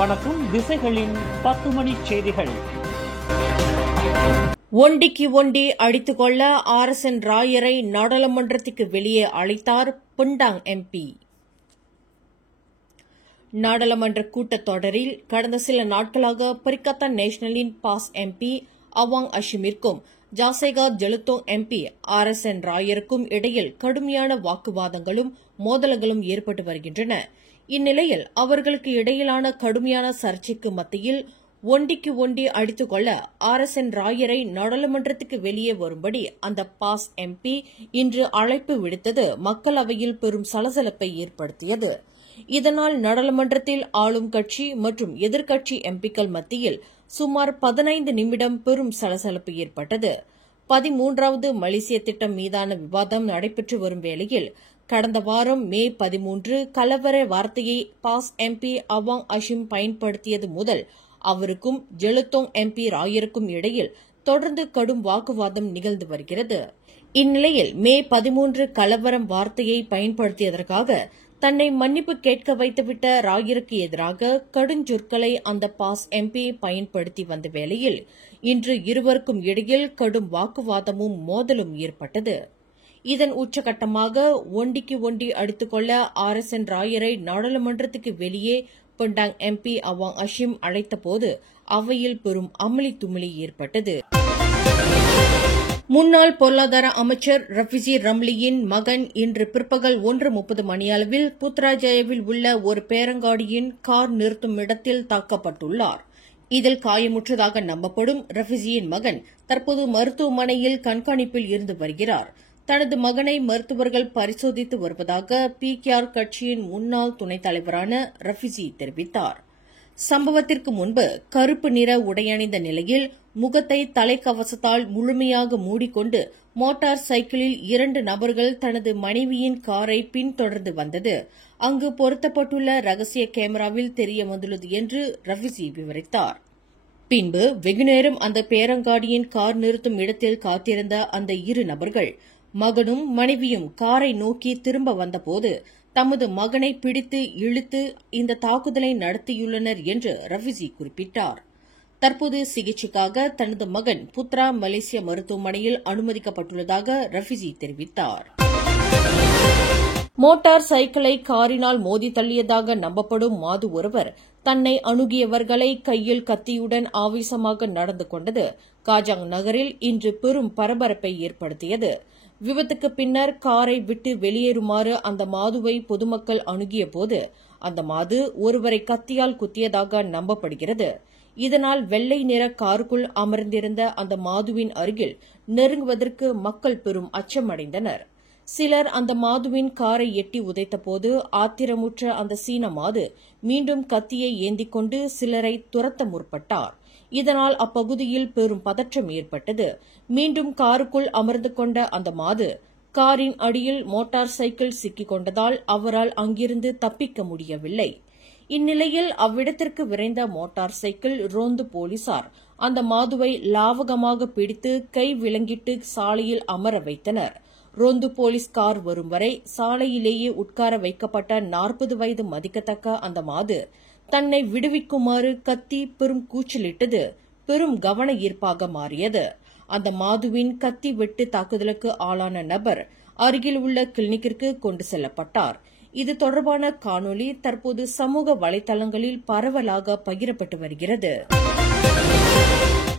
வணக்கம். திசைகளின் 10 மணி செய்திகள். ஒண்டிக்கு ஒண்டி அடித்துக் கொள்ள RSN ராயரை நாடாளுமன்றத்துக்கு வெளியே அழைத்தார் புண்டாங் MP. நாடாளுமன்ற கூட்டத்தொடரில் கடந்த சில நாட்களாக பரிகத்தன் நேஷனலின் பாஸ் MP அவாங் அஷிமிற்கும் ஜாசேகா ஜெலுத்தோங் MP RSN ராயருக்கும் இடையில் கடுமையான வாக்குவாதங்களும் மோதல்களும் ஏற்பட்டு வருகின்றன. இந்நிலையில் அவர்களுக்கு இடையிலான கடுமையான சர்ச்சைக்கு மத்தியில் ஒண்டிக்கு ஒண்டி அடித்துக் கொள்ள RSN ராயரை நாடாளுமன்றத்துக்கு வெளியே வரும்படி அந்த பாஸ் MP இன்று அழைப்பு விடுத்தது மக்களவையில் பெரும் சலசலப்பை ஏற்படுத்தியது. இதனால் நாடாளுமன்றத்தில் ஆளும் கட்சி மற்றும் எதிர்க்கட்சி MPக்கள் மத்தியில் சுமார் 15 நிமிடம் பெரும் சலசலப்பு ஏற்பட்டது. 13வது மலேசிய திட்டம் மீதான விவாதம் நடைபெற்று வரும் வேளையில் கடந்த வாரம் மே 13 கலவர வார்த்தையை பாஸ் MP அவாங் அஷிம் பயன்படுத்தியது முதல் அவருக்கும் ஜெலுத்தோங் MP ராயருக்கும் இடையில் தொடர்ந்து கடும் வாக்குவாதம் நிகழ்ந்து வருகிறது. இந்நிலையில் மே 13 கலவரம் வார்த்தையை பயன்படுத்தியதற்காக தன்னை மன்னிப்பு கேட்க வைத்துவிட்ட ராயருக்கு எதிராக கடுஞ்சொற்களை அந்த பாஸ் MP பயன்படுத்தி வந்த வேளையில் இன்று இருவருக்கும் இடையில் கடும் வாக்குவாதமும் மோதலும் ஏற்பட்டது. இதன் உச்சகட்டமாக ஒண்டிக்கு ஒண்டி அடித்துக் கொள்ள RSN ராயரை நாடாளுமன்றத்துக்கு வெளியே புண்டாங் MP அவாங் அஷிம் அழைத்தபோது அவையில் பெரும் அமளி துமளி ஏற்பட்டது. முன்னாள் பொருளாதார அமைச்சர் ரஃபிசி ரம்லியின் மகன் இன்று பிற்பகல் 1:30 மணியளவில் புத்ராஜயாவில் உள்ள ஒரு பேரங்காடியின் கார் நிறுத்தும் இடத்தில் தாக்கப்பட்டுள்ளார். இதில் காயமுற்றதாக நம்பப்படும் ரஃபிசியின் மகன் தற்போது மருத்துவமனையில் கண்காணிப்பில் இருந்து வருகிறார். தனது மகனை மருத்துவர்கள் பரிசோதித்து வருவதாக PKR கட்சியின் முன்னாள் துணைத் தலைவரான ரஃபிசி தெரிவித்தார். சம்பவத்திற்கு முன்பு கருப்பு நிற உடையணிந்த நிலையில் முகத்தை தலைக்கவசத்தால் முழுமையாக மூடிக்கொண்டு மோட்டார் சைக்கிளில் 2 நபர்கள் தனது மனைவியின் காரை பின்தொடர்ந்து வந்தது அங்கு பொருத்தப்பட்டுள்ள ரகசிய கேமராவில் தெரிய வந்துள்ளது என்று ரஃபிசி விவரித்தார். பின்பு வெகுநேரம் அந்த பேரங்காடியின் கார் நிறுத்தும் இடத்தில் காத்திருந்த அந்த 2 நபர்கள் மகனும் மனைவியும் காரை நோக்கி திரும்ப வந்தபோது தமது மகனை பிடித்து இழுத்து இந்த தாக்குதலை நடத்தியுள்ளனர் என்று ரஃபிசி குறிப்பிட்டார். தற்போது சிகிச்சைக்காக தனது மகன் புத்ரா மலேசிய மருத்துவமனையில் அனுமதிக்கப்பட்டுள்ளதாக ரஃபிசி தெரிவித்தார். மோட்டார் சைக்கிளை காரினால் மோதி தள்ளியதாக நம்பப்படும் மாது ஒருவர் தன்னை அணுகியவர்களை கையில் கத்தியுடன் ஆவேசமாக நடந்து கொண்டது காஜாங் நகரில் இன்று பெரும் பரபரப்பை ஏற்படுத்தியது. விபத்துக்கு பின்னர் காரை விட்டு வெளியேறுமாறு அந்த மாதுவை பொதுமக்கள் அணுகியபோது அந்த மாது ஒருவரை கத்தியால் குத்தியதாக நம்பப்படுகிறது. இதனால் வெள்ளை நிற காருக்குள் அமர்ந்திருந்த அந்த மாதுவின் அருகில் நெருங்குவதற்கு மக்கள் பெரும் அச்சமடைந்தனர். சிலர் அந்த மாதுவின் காரை எட்டி உதைத்தபோது ஆத்திரமுற்ற அந்த சீன மாது மீண்டும் கத்தியை ஏந்திக் கொண்டு சிலரை துரத்த முற்பட்டார். இதனால் அப்பகுதியில் பெரும் பதற்றம் ஏற்பட்டது. மீண்டும் காருக்குள் அமர்ந்து கொண்ட அந்த மாது காரின் அடியில் மோட்டார் சைக்கிள் சிக்கிக் கொண்டதால் அவரால் அங்கிருந்து தப்பிக்க முடியவில்லை. இந்நிலையில் அவ்விடத்திற்கு விரைந்த மோட்டார் சைக்கிள் ரோந்து போலீசார் அந்த மாதுவை லாவகமாக பிடித்து கை விலங்கிட்டு சாலையில் அமர வைத்தனர். ரோந்து போலீஸ் கார் வரும் வரை சாலையிலேயே உட்கார வைக்கப்பட்ட 40 வயது மதிக்கத்தக்க அந்த மாது தன்னை விடுவிக்குமாறு கத்தி பெரும் கூச்சலிட்டது பெரும் கவன ஈர்ப்பாக மாறியது. அந்த மாதுவின் கத்தி வெட்டு தாக்குதலுக்கு ஆளான நபர் அருகில் உள்ள கிளினிக்கிற்கு கொண்டு செல்லப்பட்டார். இது தொடர்பான காணொலி தற்போது சமூக வலைதளங்களில் பரவலாக பகிரப்பட்டு வருகிறது.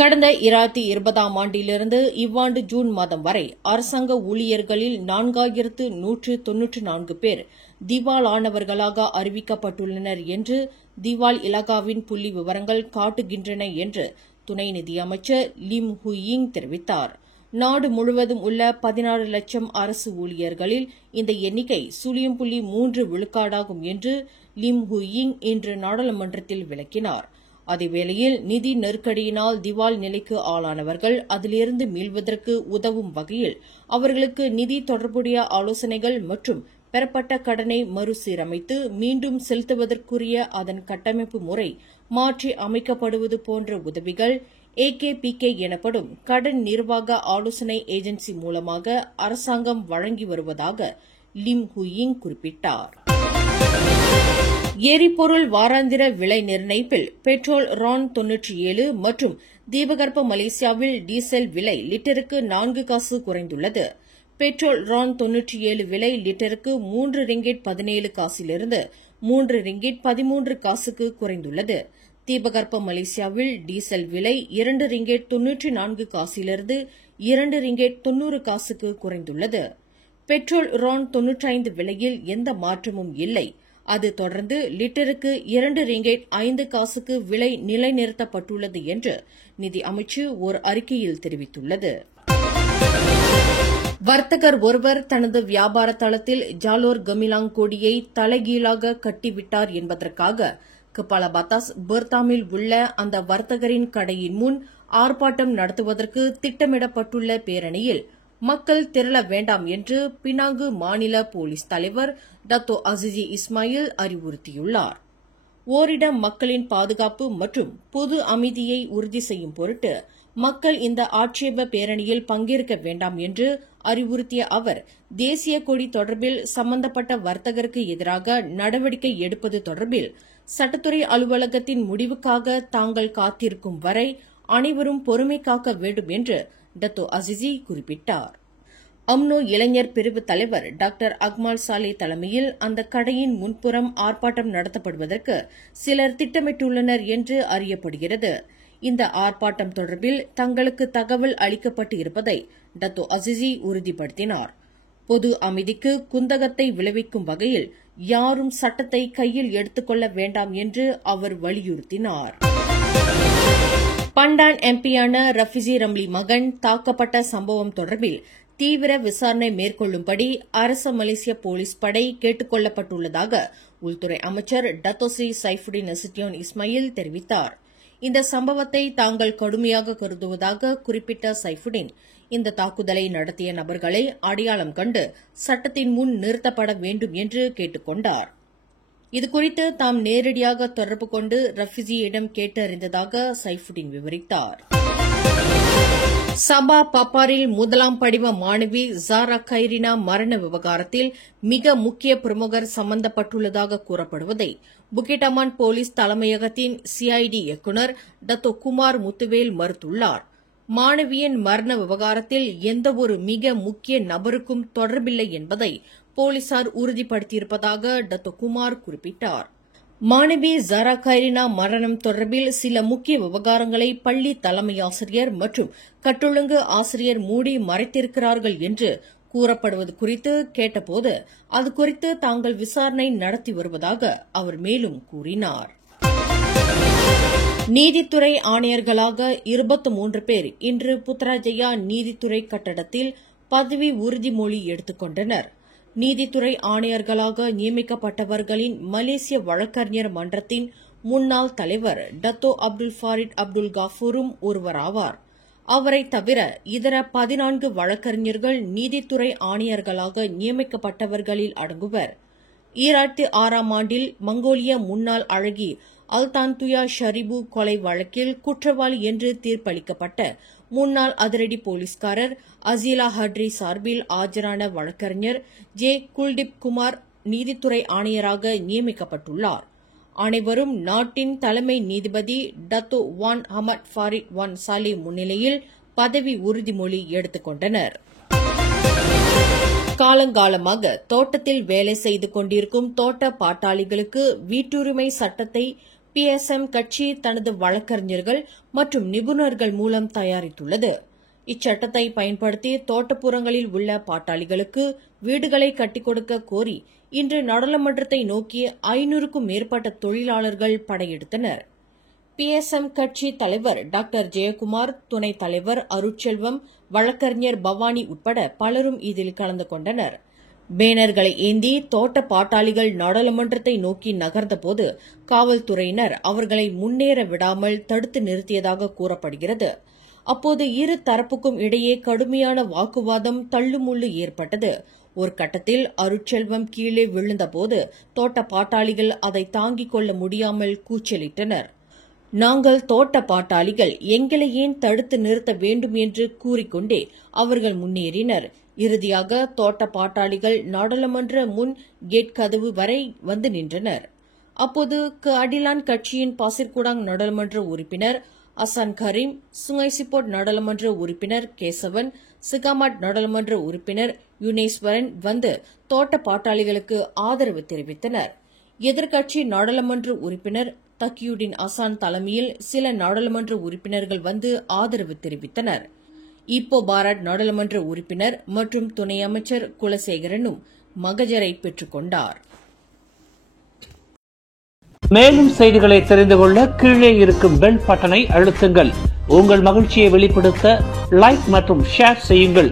கடந்த 2020ஆம் ஆண்டிலிருந்து இவ்வாண்டு ஜூன் மாதம் வரை அரசாங்க ஊழியர்களில் 4194 பேர் திவாலானவர்களாக அறிவிக்கப்பட்டுள்ளனர் என்று திவால் இலாகாவின் புள்ளி விவரங்கள் காட்டுகின்றன என்று துணை நிதியமைச்சர் லிம் ஹுயிங் தெரிவித்தார். நாடு முழுவதும் உள்ள 16 லட்சம் அரசு ஊழியர்களில் இந்த எண்ணிக்கை 0.3 விழுக்காடாகும் என்று லிம் ஹுயிங் இன்று நாடாளுமன்றத்தில் விளக்கினார். அதேவேளையில் நிதி நெருக்கடியினால் திவால் நிலைக்கு ஆளானவர்கள் அதிலிருந்து மீள்வதற்கு உதவும் வகையில் அவர்களுக்கு நிதி தொடர்புடைய ஆலோசனைகள் மற்றும் பெறப்பட்ட கடனை மறுசீரமைத்து மீண்டும் செலுத்துவதற்குரிய அதன் கட்டமைப்பு முறை மாற்றி அமைக்கப்படுவது போன்ற உதவிகள் AKPK எனப்படும் கடன் நிர்வாக ஆலோசனை ஏஜென்சி மூலமாக அரசாங்கம் வழங்கி வருவதாக லிம் ஹுயிங் குறிப்பிட்டார். எரிபொருள் வாராந்திர விலை நிர்ணயிப்பில் பெட்ரோல் RON 97 மற்றும் தீபகற்ப மலேசியாவில் டீசல் விலை லிட்டருக்கு 4 காசு குறைந்துள்ளது. பெட்ரோல் RON 97 விலை லிட்டருக்கு 3 ரிங்கிட் 17 காசிலிருந்து 3 ரிங்கிட் 13 காசுக்கு குறைந்துள்ளது. தீபகற்ப மலேசியாவில் டீசல் விலை 2 ரிங்கிட் 94 காசிலிருந்து 2 ரிங்கிட் 90 காசுக்கு குறைந்துள்ளது. பெட்ரோல் RON 95 விலையில் எந்த மாற்றமும் இல்லை. அது தொடர்ந்து லிட்டருக்கு 2 ரிங்கிட் 5 காசுக்கு விலை நிலைநிறுத்தப்பட்டுள்ளது என்று நிதி அமைச்சு ஒரு அறிக்கையில் தெரிவித்துள்ளது. வர்த்தகர் ஒருவர் தனது வியாபார தளத்தில் ஜாலோர் கமிலாங் கொடியை தலைகீழாக கட்டிவிட்டார் என்பதற்காக கபாலா பத்தாஸ் பெர்தாமில் உள்ள அந்த வர்த்தகரின் கடையின் முன் ஆர்ப்பாட்டம் நடத்துவதற்கு திட்டமிடப்பட்டுள்ள பேரணியில் மக்கள் திரள வேண்டாம் என்று பினாங்கு மாநில போலீஸ் தலைவர் டத்தோ அசிசி இஸ்மாயில் அறிவுறுத்தியுள்ளார். ஓரிடம் மக்களின் பாதுகாப்பு மற்றும் பொது அமைதியை உறுதி செய்யும் பொருட்டு மக்கள் இந்த ஆட்சேப பேரணியில் பங்கேற்க வேண்டாம் என்று அறிவுறுத்திய அவர், தேசிய கொடி தொடர்பில் சம்பந்தப்பட்ட வர்த்தகருக்கு எதிராக நடவடிக்கை எடுப்பது தொடர்பில் சட்டத்துறை அலுவலகத்தின் முடிவுக்காக தாங்கள் காத்திருக்கும் வரை அனைவரும் பொறுமை காக்க வேண்டும் என்று டத்தோ அசிசி குறிப்பிட்டார். அம்னோ இளைஞர் பிரிவு தலைவர் டாக்டர் அக்மால் சாலே தலைமையில் அந்த கடையின் முன்புறம் ஆர்ப்பாட்டம் நடத்தப்படுவதற்கு சிலர் திட்டமிட்டுள்ளனர் என்று அறியப்படுகிறது. இந்த ஆர்ப்பாட்டம் தொடர்பில் தங்களுக்கு தகவல் அளிக்கப்பட்டு இருப்பதை டத்தோ அசிசி உறுதிப்படுத்தினார். பொது அமைதிக்கு குந்தகத்தை விளைவிக்கும் வகையில் யாரும் சட்டத்தை கையில் எடுத்துக் கொள்ள வேண்டாம் என்று அவர் வலியுறுத்தினார். பண்டான் எம்பியான ரஃபிசி ரம்லி மகன் தாக்கப்பட்ட சம்பவம் தொடர்பில் தீவிர விசாரணை மேற்கொள்ளும்படி அரச மலேசிய போலீஸ் படை கேட்டுக் கொள்ளப்பட்டுள்ளதாக உள்துறை அமைச்சர் டத்தோஸ்ரீ சைஃபுடின் நசுட்டியோன் இஸ்மாயில் தெரிவித்தார். இந்த சம்பவத்தை தாங்கள் கடுமையாக கருதுவதாக குறிப்பிட்ட சைஃபுடின், இந்த தாக்குதலை நடத்திய நபர்களை அடையாளம் கண்டு சட்டத்தின் முன் நிறுத்தப்பட வேண்டும் என்று கேட்டுக் கொண்டார். இதுகுறித்து தாம் நேரடியாக தொடர்பு கொண்டு ரஃபிசியிடம் கேட்டறிந்ததாக சைஃபுடின் விவரித்தார். சபா பப்பாரில் முதலாம் படிவ மாணவி ஜாரா கைரினா மரண விவகாரத்தில் மிக முக்கிய பிரமுகர் சம்பந்தப்பட்டுள்ளதாக கூறப்படுவதை புக்கிட்-அமான் போலீஸ் தலைமையகத்தின் சிஐடி இயக்குநர் டத்தோ குமார் முத்துவேல் மறுத்துள்ளார். மாணவியின் மரண விவகாரத்தில் எந்தவொரு மிக முக்கிய நபருக்கும் தொடர்பில்லை என்பதை போலீசார் உறுதிப்படுத்தியிருப்பதாக டத்தோ குமார் குறிப்பிட்டார். மாணவி ஜாரா கைரினா மரணம் தொடர்பில் சில முக்கிய விவகாரங்களை பள்ளி தலைமை ஆசிரியர் மற்றும் கட்டொழுங்கு ஆசிரியர் மூடி மறைத்திருக்கிறார்கள் என்று கூறப்படுவது குறித்து கேட்டபோது அது குறித்து தாங்கள் விசாரணை நடத்தி வருவதாக அவர் மேலும் கூறினார். நீதித்துறை ஆணையர்களாக 23 பேர் இன்று புத்ராஜயா நீதித்துறை கட்டடத்தில் பதவி உறுதிமொழி எடுத்துக் கொண்டனர். நீதித்துறை ஆணையர்களாக நியமிக்கப்பட்டவர்களின் மலேசிய வழக்கறிஞர் மன்றத்தின் முன்னாள் தலைவர் டத்தோ அப்துல் ஃபாரிட் அப்துல் காஃபூரும் ஒருவராவார். அவரை தவிர இதர 14 வழக்கறிஞர்கள் நீதித்துறை ஆணையர்களாக நியமிக்கப்பட்டவர்களில் அடங்குவர். 2006ஆம் ஆண்டில் மங்கோலிய முன்னாள் அழகி அல்தான்துயா ஷரிபு கொலை வழக்கில் குற்றவாளி என்று தீர்ப்பளிக்கப்பட்ட முன்னாள் அதிரடி போலீஸ்காரர் அசீலா ஹட்ரி சார்பில் ஆஜரான வழக்கறிஞர் ஜே குல்தீப் குமார் நீதித்துறை ஆணையராக நியமிக்கப்பட்டுள்ளார். அனைவரும் நாட்டின் தலைமை நீதிபதி டத்தோ வான் ஹமட் ஃபாரிட் வான் சாலே முன்னிலையில் பதவி உறுதிமொழி எடுத்துக் கொண்டனர். காலங்காலமாக தோட்டத்தில் வேலை செய்து கொண்டிருக்கும் தோட்ட பாட்டாளிகளுக்கு வீட்டுரிமை சட்டத்தை PSM கட்சி தனது வழக்கறிஞர்கள் மற்றும் நிபுணர்கள் மூலம் தயாரித்துள்ளது. இச்சட்டத்தை பயன்படுத்தி தோட்டப்புறங்களில் உள்ள பாட்டாளிகளுக்கு வீடுகளை கட்டிக் கொடுக்க கோரி இன்று நாடாளுமன்றத்தை நோக்கி 500க்கும் மேற்பட்ட தொழிலாளர்கள் படையெடுத்தனர். PSM கட்சி தலைவர் டாக்டர் ஜெயக்குமார், துணைத் தலைவர் அருட்செல்வம், வழக்கறிஞர் பவானி உட்பட பலரும் இதில் கலந்து கொண்டனர். பேனர்களை ஏந்தி தோட்ட பாட்டாளிகள் நாடாளுமன்றத்தை நோக்கி நகர்ந்தபோது காவல்துறையினர் அவர்களை முன்னேற விடாமல் தடுத்து நிறுத்தியதாக கூறப்படுகிறது. அப்போது இரு தரப்புக்கும் இடையே கடுமையான வாக்குவாதம், தள்ளுமுள்ளு ஏற்பட்டது. ஒரு கட்டத்தில் அருட்செல்வம் கீழே விழுந்தபோது தோட்ட பாட்டாளிகள் அதை தாங்கிக் கொள்ள முடியாமல் கூச்சலிட்டனர். நாங்கள் தோட்ட பாட்டாளிகள், எங்களை ஏன் தடுத்து நிறுத்த வேண்டும் என்று கூறிக்கொண்டே அவர்கள் முன்னேறினர். இறுதியாக தோட்ட பாட்டாளிகள் நாடாளுமன்ற முன் கேட் கதவு வரை வந்து நின்றனர். அப்போது அடிலான் கட்சியின் பாசிர்குடாங் நாடாளுமன்ற உறுப்பினர் அசான் கரீம், சுங்கை சிப்போட் நாடாளுமன்ற உறுப்பினர் கேசவன், சிகாமாட் நாடாளுமன்ற உறுப்பினர் யுனேஸ்வரன் வந்து தோட்ட பாட்டாளிகளுக்கு ஆதரவு தெரிவித்தனர். எதிர்க்கட்சி நாடாளுமன்ற உறுப்பினர் தக்கியுடின் அசான் தலைமையில் சில நாடாளுமன்ற உறுப்பினர்கள் வந்து ஆதரவு தெரிவித்தனர். இப்போ பாராட் நாடாளுமன்ற உறுப்பினர் மற்றும் துணை அமைச்சர் குலசேகரனும் மகஜரை பெற்றுக் கொண்டார். மேலும் செய்திகளை தெரிந்து கொள்ள கீழே இருக்கும் பெல் பட்டனை அழுத்துங்கள். உங்கள் மகிழ்ச்சியை வெளிப்படுத்த லைக் மற்றும் ஷேர் செய்யுங்கள்.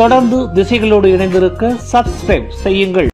தொடர்ந்து திசைகளோடு இணைந்திருக்க சப்ஸ்கிரைப் செய்யுங்கள்.